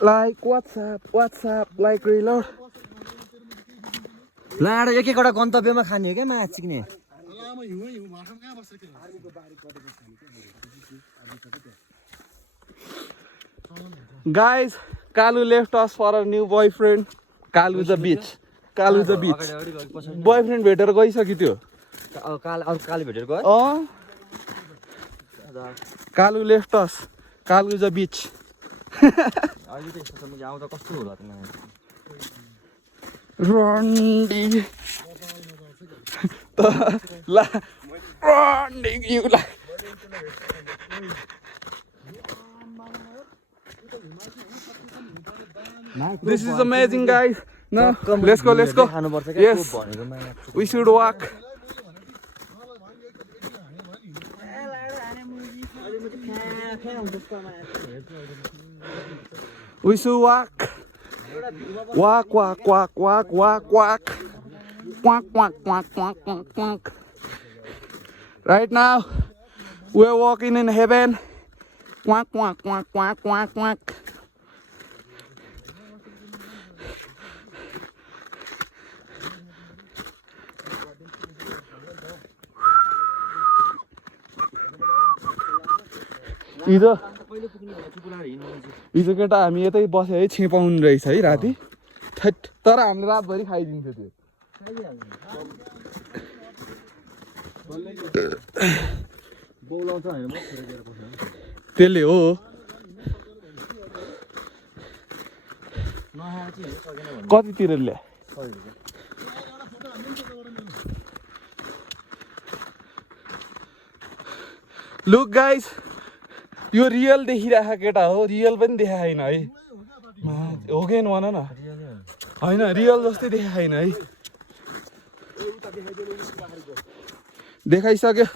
Like what's up, like reload. लाडो एक एकवटा गन्तव्यमा खाने हो क्या माछा चिक्ने Guys, Kalu left us for a new boyfriend. Kalu the beach. Boyfriend भेटेर गइसक्यो त्यो अरू काली भेटेर गयो Kalu left us. Kalu the beach. अहिले त यस्तो म आउँदा कस्तो होला त Running. Running you like. This is amazing, guys. No, let's go. Yes, we should walk. We should walk. Walk. Quack. Right now, we're walking in heaven. Quack. हिजो केटा हामी यतै बसे है छेपाउनु रहेछ है राति तर हामीले रातभरि खाइदिन्थ्यो त्यो त्यसले हो कतितिर ल्या लुक गाइस यो रियल देखिरहेको केटा हो रियल पनि देखा छैन है हो कि भन न होइन रियल जस्तै देखा छैन है देखाइसक्यो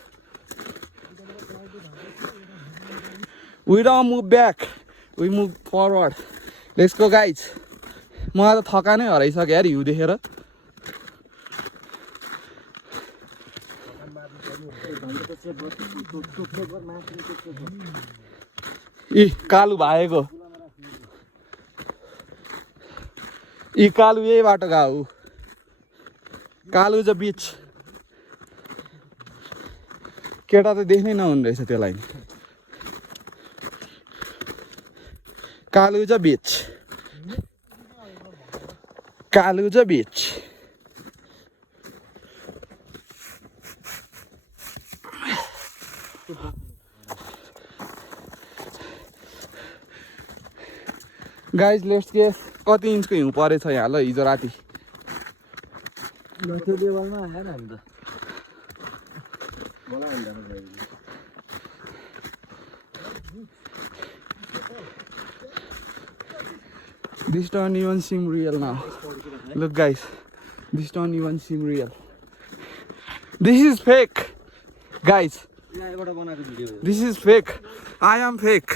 We don't move back, we move forward. Let's go, guys. मलाई त थकानै हराइसक्यो यार हिउँ देखेर इ कालु भाएको इ कालु यही बाटो गयो कालु ज बीच केटा त देख्नै नहुने रहेछ त्यसलाई कालु ज बीच गाइज लेट्स गेस कति इन्चको हिउँ परेछ यहाँ ल हिजो राति This don't even seem real now. Look guys, this don't even seem real. This is fake, guys. This is fake. I am fake.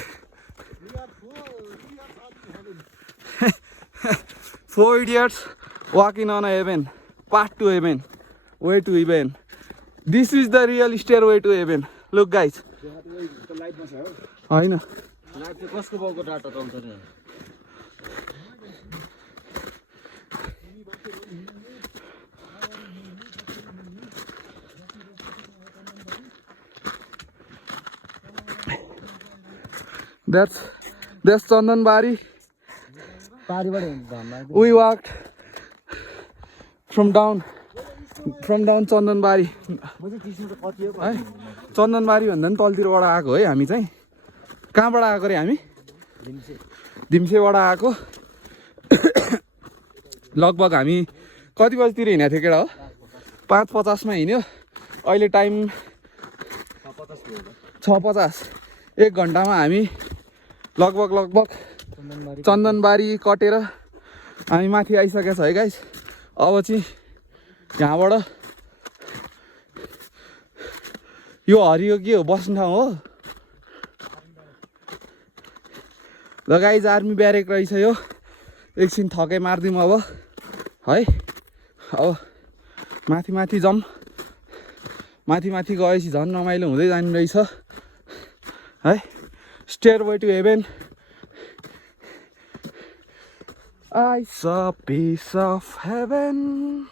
4 idiots walking on a heaven. Path to heaven. Way to heaven. This is the real stairway to heaven. Look guys. I know. That's Chandanbari. We walked from down Chandanbari. Chandanbari भन्दा नि तलतिरबाट आएको है हामी चाहिँ कहाँबाट आएको रे हामी दिम्सेबाट आएको लगभग हामी कति बजीतिर हिँडेको थियो केटा हो 5:50 मा हिँड्यो अहिले टाइम 6:50 1 घण्टामा हामी लगभग चन्दनबारी कटेर हामी माथि आइसकेको छ है गाइस अब चाहिँ यहाँबाट यो हरियो के हो बस्ने ठाउँ हो ल गाइस आर्मी ब्यारेक रहेछ यो एकछिन थकै मार्दिउँ अब है अब माथि जाउँ माथि गएपछि झन् रमाइलो हुँदै जाने रहेछ है Stairway to Heaven. I saw a piece of heaven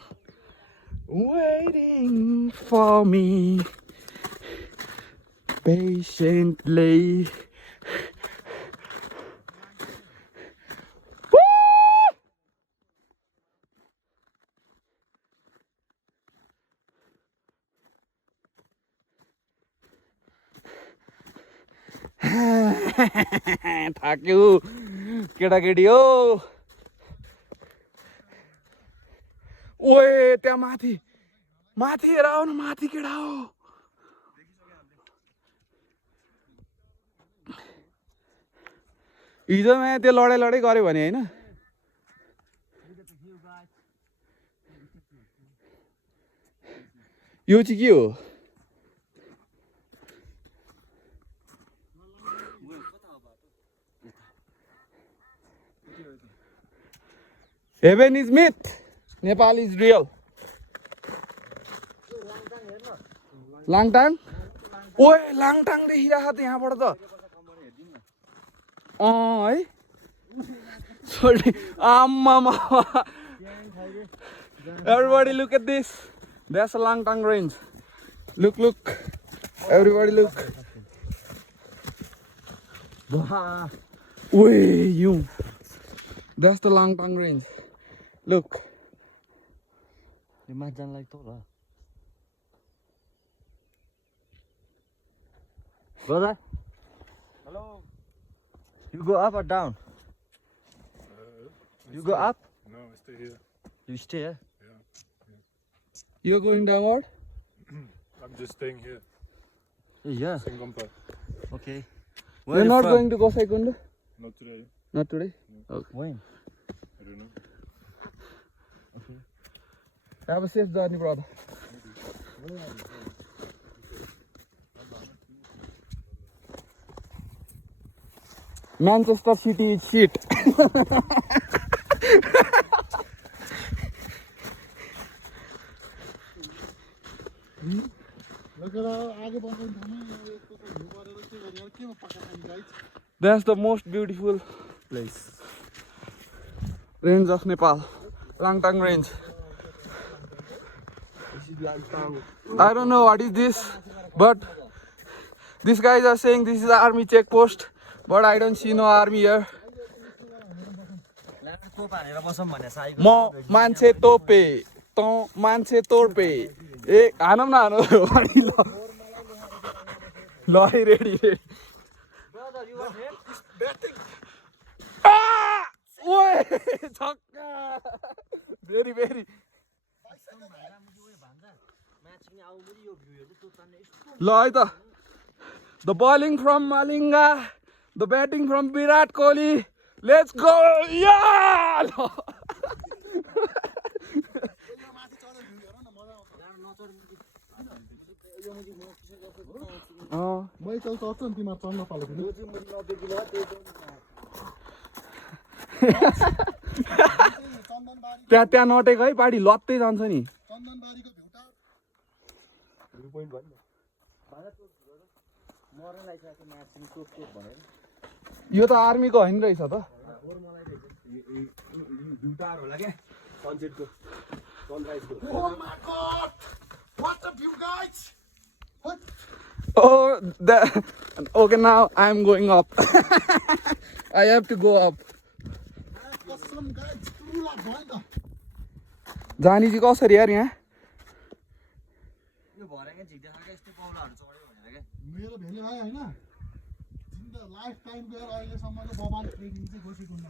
waiting for me patiently. थाक्यो केटाकेटी हो ओए त्यहाँ माथि माथि हेर आउनु माथि केटा हो हिजो मैं त्यो लडाइँ गर्यो भने हैन यो चाहिँ के हो Heaven is myth, Nepal is real. Langtang ओए लाङटाङ देखिरहेको त यहाँबाट त है छोडी आम्मामा Everybody look at this. That's a Langtang range. Look. Everybody look. Oi, you. That's the Langtang range. Look. Imagine like that. Brother. Hello. You go up or down? You go up? No, I stay here. You stay here? Yeah. You're going downward? I'm just staying here. Yeah. Singompa. Okay. You're not going to Gosai Kunda? Not today. Not today? No. Okay. When? I don't know. Okay. Have a safe journey, brother. Manchester City is shit. That's the most beautiful place. Range of Nepal. Langtang range. I don't know what is this, but these guys are saying this is the army checkpost, but I don't see no army here. म मान्छे तोपे तँ मान्छे तोर्पे ए हानौँ न हानौँ ल ready very very ल है त the bowling from Malinga the batting from Virat Kohli let's go या मैकल चढ्छ नि तिमीहरू चढ्न पालेको त्यहाँ नटेको है पाडी लत्तै जान्छ नि चन्दनबारीको यो त आर्मीको होइन रहेछ त Oh, okay, now I'm going up. I have to go up. जानी चाहिँ कसरी यार यहाँ मेरो भेली भाइ होइन लाइफ टाइमको अहिलेसम्मको बबाल ट्रेनिङ चाहिँ गोसीकुण्ड